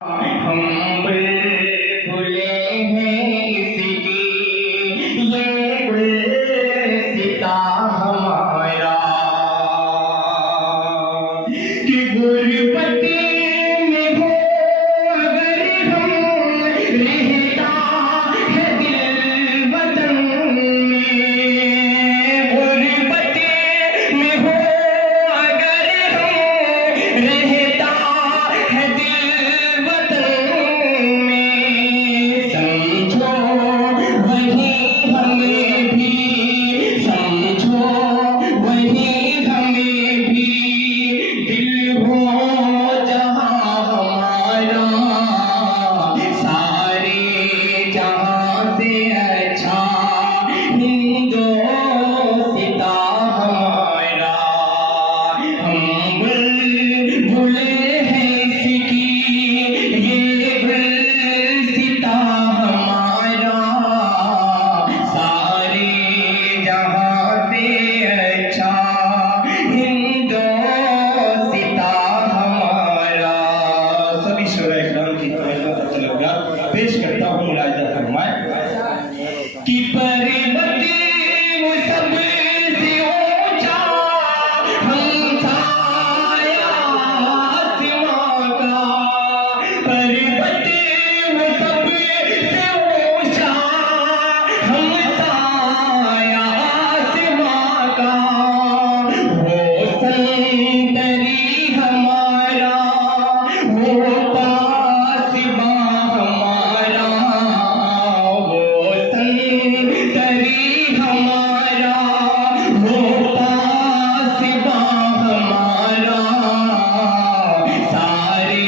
हम बुलबुलें हैं इसकी, ये गुलसिता हमारा कि गुरबत में हो अगर हम, रहता है दिल वतन में। गुरबत में हो अगर हम, रहता है दिल वतन में। समझो वही हमें भी, समझो वही हमें भी, दिल हो जहाँ हमारा, सारे जहाँ से अच्छा हिंदोस्तां हमारा। हम बुलबुलें हैं इसकी, ये गुलसिता हमारा, सारे जहाँ से अच्छा हिंदोस्तां हमारा। सभी शोरा इस्लाम की तहरीर का पेश करता हूँ, मुलाहिजा फरमाए कि पर्वत वो सबसे ऊंचा, हमसाया आसमां का। पर्वत वो सबसे ऊंचा, हमसाया आसमां का। वो संतरी हमारा, वो पासबां हमारा, वो संतरी हमारा, वो पासबां हमारा, सारे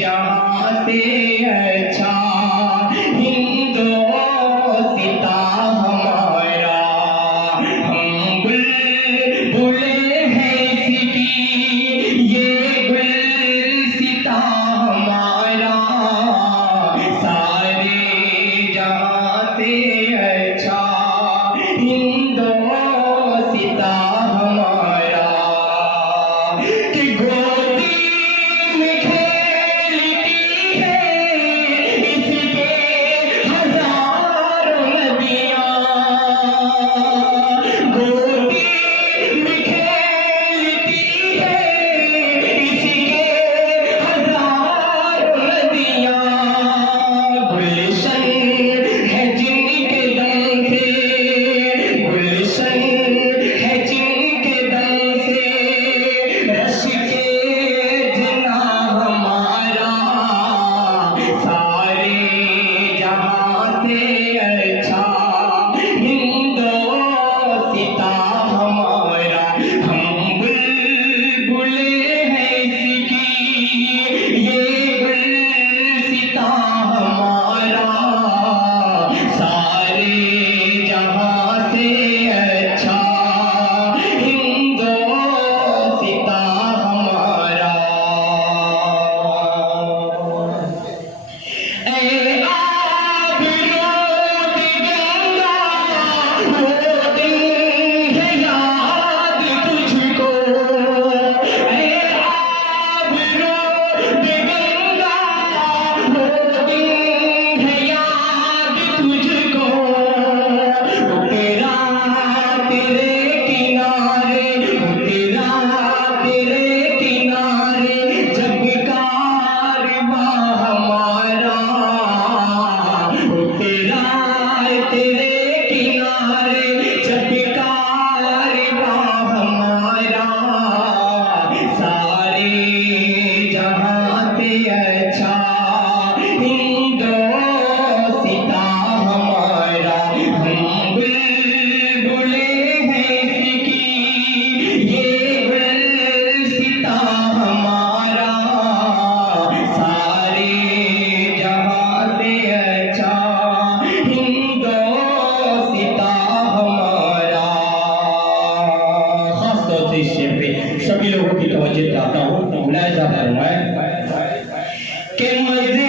जहाँ से अच्छा हिंदोस्तां हमारा। हम बुलबुलें हैं इसकी, ये गुलसिता हमारा, सारे जहाँ से अच्छा हिंदोस्तां हमारा। कि गोदी में खेलती है इसके हजारों नदियाँ, गोदी में खेलती है इसके हजारों नदियाँ। गुलशन है जिनके दम से, गुलशन है जिनके दम से, रश के जना हमारा, सारे जहाँ से अच्छा हिंदोस्तां हमारा। हम बुलबुलें हैं इसकी, ये गुलसिता हमारा, सारे जहाँ से अच्छा हिंदोस्तां हमारा। ऐ आब रोद गंगा, वो दिन है याद तुझको। ऐ आब रोद गंगा, वो दिन है याद तुझको। तेरा तेरे किनारे, तेरा तेरे किनारे जग कारवां हमारा। तेरा तेरे किनारे जग कारवां हमारा, सारे जहाँ से अच्छा हिंदोस्तां हमारा। हम बुलबुलें हैं इसकी, ये गुलसिता हमारा, सारे जहाँ से अच्छा हिंदोस्तां हमारा। खास तौर से इस शेर पे सभी लोगों की तवज्जो चाहता हूँ, मुलाहिजा फरमाए कि मज़े